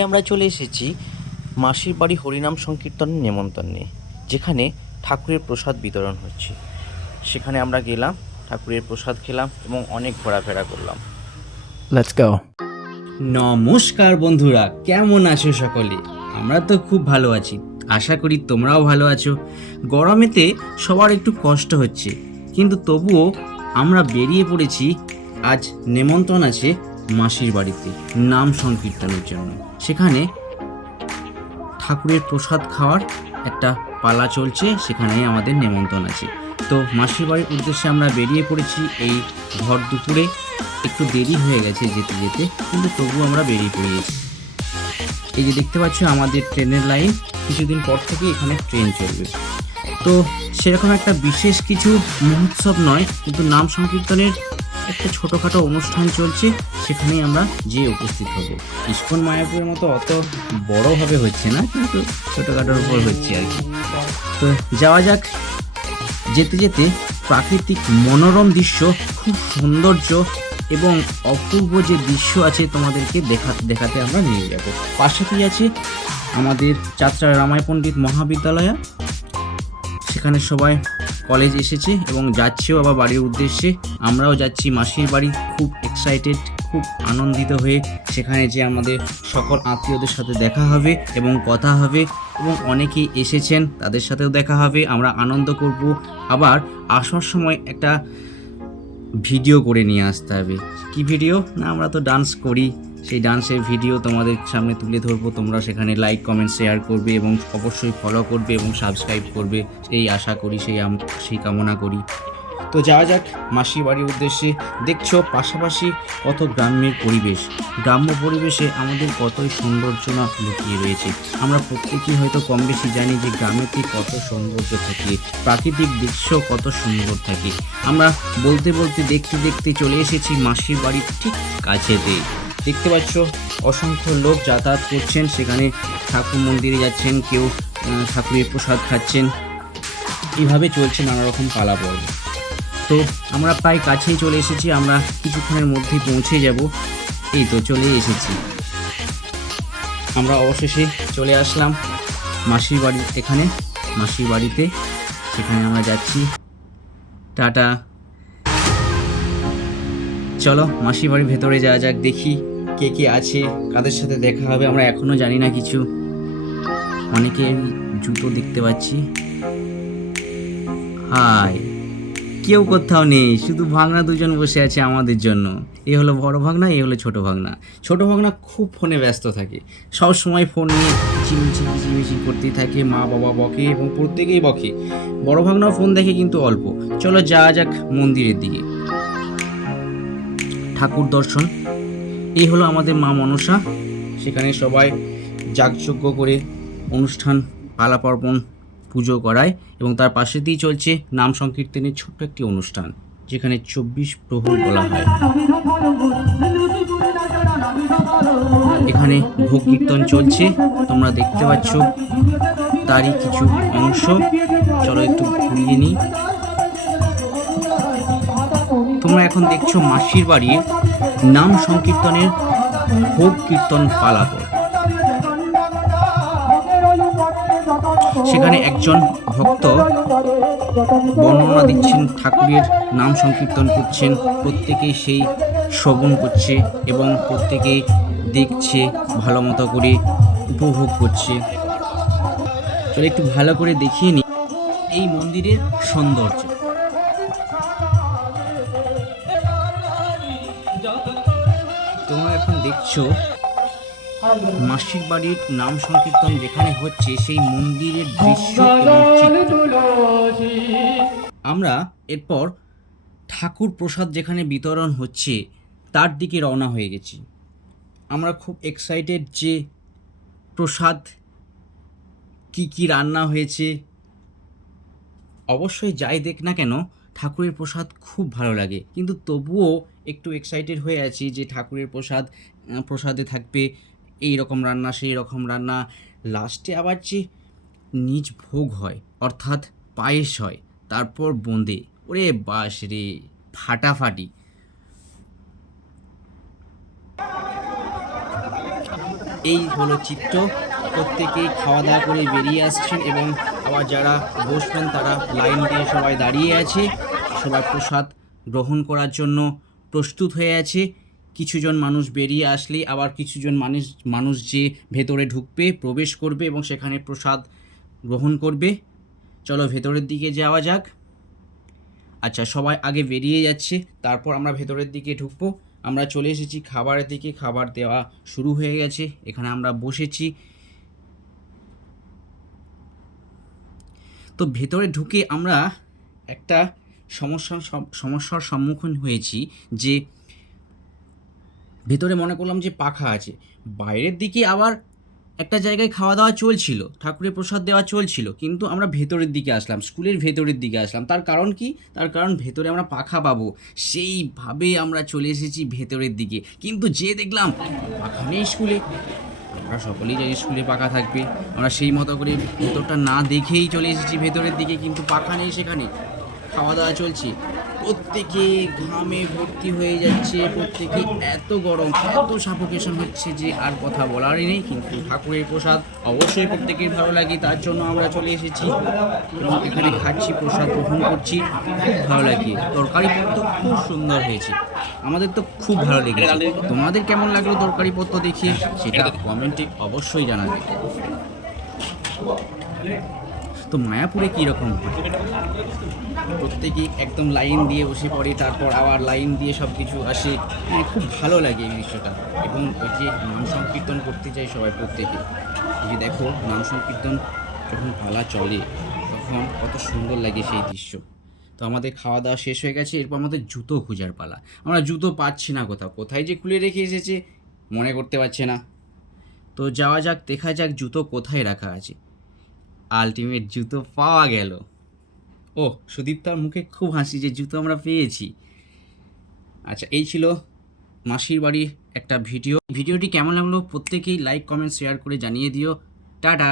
আমরা চলে এসেছি মাসির বাড়ি হরিনাম সংকীর্তনের নেমন্তন্নে, যেখানে ঠাকুরের প্রসাদ বিতরণ হচ্ছে। সেখানে আমরা গেলাম, ঠাকুরের প্রসাদ খেলাম এবং অনেক ঘোরাফেরা করলাম। Let's go. নমস্কার বন্ধুরা, কেমন আছো সকলে? আমরা তো খুব ভালো আছি, আশা করি তোমরাও ভালো আছো। গরমেতে সবার একটু কষ্ট হচ্ছে, কিন্তু তবুও আমরা বেরিয়ে পড়েছি। আজ নেমন্তণ আছে মাসির বাড়িতে নাম সংকীর্তনের জন্য। সেখানে ঠাকুরের প্রসাদ খাওয়ার একটা পালা চলছে, সেখানেই আমাদের নেমন্তণ আছে। তো মাসির বাড়ির উদ্দেশ্যে আমরা বেরিয়ে পড়েছি এই ভর দুপুরে। একটু দেরি হয়ে গেছে যেতে যেতে, কিন্তু তবু আমরা বেরিয়ে পড়েছি। এই যে দেখতে পাচ্ছ আমাদের ট্রেনের লাইন, কিছুদিন পর থেকে এখানে ট্রেন চলবে। তো সেরকম একটা বিশেষ কিছু মহোৎসব নয়, কিন্তু নাম সংকীর্তনের একটা ছোটোখাটো অনুষ্ঠান চলছে, সেখানেই আমরা যেয়ে উপস্থিত হব। ইস্কন মায়াপুরের মতো অত বড়োভাবে হচ্ছে না, কিন্তু ছোটোখাটোর উপর হচ্ছে আর কি। তো যাওয়া যাক। যেতে যেতে প্রাকৃতিক মনোরম দৃশ্য, খুব সৌন্দর্য এবং অপূর্ব যে দৃশ্য আছে তোমাদেরকে দেখাতে আমরা নিয়ে যাব। পাশেই আছে আমাদের যাত্রা রামায় পণ্ডিত মহাবিদ্যালয়। সেখানে সবাই কলেজ এসেছে এবং যাচ্ছেও আবার বাড়ির উদ্দেশ্যে। আমরাও যাচ্ছি মাসির বাড়ি, খুব এক্সাইটেড, খুব আনন্দিত হয়ে। সেখানে যে আমাদের সকল আত্মীয়দের সাথে দেখা হবে এবং কথা হবে, এবং অনেকেই এসেছেন, তাদের সাথেও দেখা হবে, আমরা আনন্দ করব। আবার আসার সময় একটা ভিডিও করে নিয়ে আসতে হবে। কি ভিডিও? না, আমরা তো ডান্স করি, সেই ডান্সের ভিডিও তোমাদের সামনে তুলে ধরবো। তোমরা সেখানে লাইক, কমেন্ট, শেয়ার করবে এবং অবশ্যই ফলো করবে এবং সাবস্ক্রাইব করবে, এই আশা করি, সেই কামনা করি। তো যাওয়া যাক মাসির বাড়ির উদ্দেশ্যে। দেখছো পাশাপাশি কত গ্রাম্যের পরিবেশ, গ্রাম্য পরিবেশে আমাদের কতই সৌন্দর্যনা লুকিয়ে রয়েছে। আমরা প্রত্যেকেই হয়তো কম বেশি জানি যে গ্রামেতে কত সৌন্দর্য থাকে, প্রাকৃতিক দৃশ্য কত সুন্দর থাকে। আমরা বলতে বলতে দেখতে দেখতে চলে এসেছি মাসির বাড়ির ঠিক কাছেতে। দেখতে পাচ্ছ অসংখ্য লোক যাতায়াত করছেন, সেখানে ঠাকুর মন্দিরে যাচ্ছেন, কেউ ঠাকুরের প্রসাদ খাচ্ছেন। এইভাবে চলছে নানা রকম পালা পর্ব। তো আমরা প্রায় কাছেই চলে এসেছি, আমরা কিছুক্ষণের মধ্যেই পৌঁছে যাব। এই তো চলে এসেছি, আমরা অবশেষে চলে আসলাম মাসির বাড়ি। এখানে মাসির বাড়িতে, সেখানে আমরা যাচ্ছি। টাটা। চলো মাসির বাড়ির ভেতরে যাওয়া যাক, দেখি কে কে আছে, কাদের সাথে দেখা হবে। আমরা এখনো জানি না কিছু। অনেকে জুতো দেখতে পাচ্ছি। হাই, কেউ কোথাও নেই, শুধু ভাগনা দুজন বসে আছে আমাদের জন্য। এ হলো বড় ভাগনা, এ হলো ছোট ভাগনা। ছোট ভাগনা খুব ফোনে ব্যস্ত থাকে, সব সময় ফোন নিয়ে চিমিচি করতেই থাকে, মা বাবা বকে এবং প্রত্যেকেই বকে। বড় ভাগনাও ফোন দেখে, কিন্তু অল্প। চলো যাওয়া যাক মন্দিরের দিকে। ঠাকুর দর্শন, এই হলো আমাদের মা মনসা। সেখানে সবাই যাগযজ্ঞ করে অনুষ্ঠান, পালা পার্বণ, পুজো করায়, এবং তার পাশেতেই চলছে নাম সংকীর্তনের ছোট্ট একটি অনুষ্ঠান, যেখানে 24 প্রহর বলা হয়। এখানে ভোগ কীর্তন চলছে, তোমরা দেখতে পাচ্ছ তারই কিছু অংশ। চলো একটু ঘুরিয়ে নিই। তোমরা এখন দেখছো মাসির বাড়ির নাম সংকীর্তনের ভোগ কীর্তন পালাপর। সেখানে একজন ভক্ত বর্ণনা দিচ্ছেন, ঠাকুরের নাম সংকীর্তন করছেন, প্রত্যেকেই সেই শ্রবণ করছে এবং প্রত্যেকেই দেখছে, ভালো মতো করে উপভোগ করছে। চলো একটু ভালো করে দেখিয়ে নিই এই মন্দিরের সৌন্দর্য। তোমরা এখন দেখছো মাসির বাড়ির নাম সংকীর্তন যেখানে হচ্ছে, সেই মন্দিরের দৃশ্য এবং চিত্র। আমরা এরপর ঠাকুর প্রসাদ যেখানে বিতরণ হচ্ছে তার দিকে রওনা হয়ে গেছি। আমরা খুব এক্সাইটেড যে প্রসাদ কি কি রান্না হয়েছে। অবশ্যই যাই দেখ না কেন, ঠাকুরের প্রসাদ খুব ভালো লাগে, কিন্তু তবুও একটু এক্সাইটেড হয়ে আছি যে ঠাকুরের প্রসাদে থাকবে এই রকম রান্না, সেই রকম রান্না। লাস্টে আবার যে নিজ ভোগ হয়, অর্থাৎ পায়েস হয়, তারপর বোঁদে। ওরে বাস রে, ফাটাফাটি। এই হলো চিত্র। প্রত্যেকেই খাওয়া দাওয়া করে বেরিয়ে আসছেন এবং আবার যারা বসবেন তারা লাইন দিয়ে সবাই দাঁড়িয়ে আছে, সবাই প্রসাদ গ্রহণ করার জন্য প্রস্তুত হয়ে আছে। কিছুজন মানুষ বেরিয়ে আসলে আবার কিছুজন মানুষ যে ভেতরে ঢুকবে, প্রবেশ করবে এবং সেখানে প্রসাদ গ্রহণ করবে। চলো ভেতরের দিকে যাওয়া যাক। আচ্ছা, সবাই আগে বেরিয়ে যাচ্ছে, তারপর আমরা ভেতরের দিকে ঢুকবো। আমরা চলে এসেছি খাবারের দিকে, খাবার দেওয়া শুরু হয়ে গেছে, এখানে আমরা বসেছি। তো ভেতরে ঢুকে আমরা একটা সমস্যার সম্মুখীন হয়েছি যে ভেতরে মনে করলাম যে পাখা আছে, বাইরের দিকে আবার একটা জায়গায় খাওয়া দাওয়া চলছিল, ঠাকুরের প্রসাদ দেওয়া চলছিল, কিন্তু আমরা ভেতরের দিকে আসলাম, স্কুলের ভেতরের দিকে আসলাম। তার কারণ কি? তার কারণ ভেতরে আমরা পাখা পাবো, সেইভাবে আমরা চলে এসেছি ভেতরের দিকে। কিন্তু যে দেখলাম পাখা নেই স্কুলে। আমরা সকলেই জানি স্কুলে পাখা থাকবে, আমরা সেই মতো করে ভেতরটা না দেখেই চলে এসেছি ভেতরের দিকে, কিন্তু পাখা নেই সেখানে। খাওয়া দাওয়া চলছে, প্রত্যেকে ঘামে ভর্তি হয়ে যাচ্ছে, প্রত্যেকে এত গরম, এত সাফোকেশন হচ্ছে যে আর কথা বলারই নেই। কিন্তু ঠাকুরের প্রসাদ অবশ্যই প্রত্যেকের ভালো লাগে, তার জন্য আমরা চলে এসেছি এবং এখানে খাচ্ছি, প্রসাদ গ্রহণ করছি। খুব ভালো লাগে, তরকারি পত্র খুব সুন্দর হয়েছে, আমাদের তো খুব ভালো লেগেছে। তোমাদের কেমন লাগলো তরকারি পত্র দেখে সেটা কমেন্টে অবশ্যই জানাবে। তো মায়াপুরে কীরকম হয়, প্রত্যেকেই একদম লাইন দিয়ে বসে পড়ে, তারপর আবার লাইন দিয়ে সব কিছু আসে। খুব ভালো লাগে এই দৃশ্যটা। এবং ওই যে নাম সংকীর্তন করতে চাই সবাই প্রত্যেকে, এই যে দেখো নাম সংকীর্তন যখন পালা চলে তখন কত সুন্দর লাগে সেই দৃশ্য। তো আমাদের খাওয়া দাওয়া শেষ হয়ে গেছে, এরপর আমাদের জুতো খোঁজার পালা। আমরা জুতো পাচ্ছি না কোথাও, কোথায় যে খুলে রেখে এসেছে মনে করতে পারছে না। তো যাওয়া যাক, দেখা যাক জুতো কোথায় রাখা আছে। আলটিমেট জুতো পাওয়া গেল। ও, সুদীপ্তার মুখে খুব হাসি যে জুতো আমরা পেয়েছি। আচ্ছা, এই ছিল মাসির বাড়ির একটা ভিডিওটি কেমন লাগলো প্রত্যেকেই লাইক কমেন্ট শেয়ার করে জানিয়ে দিও। টাটা।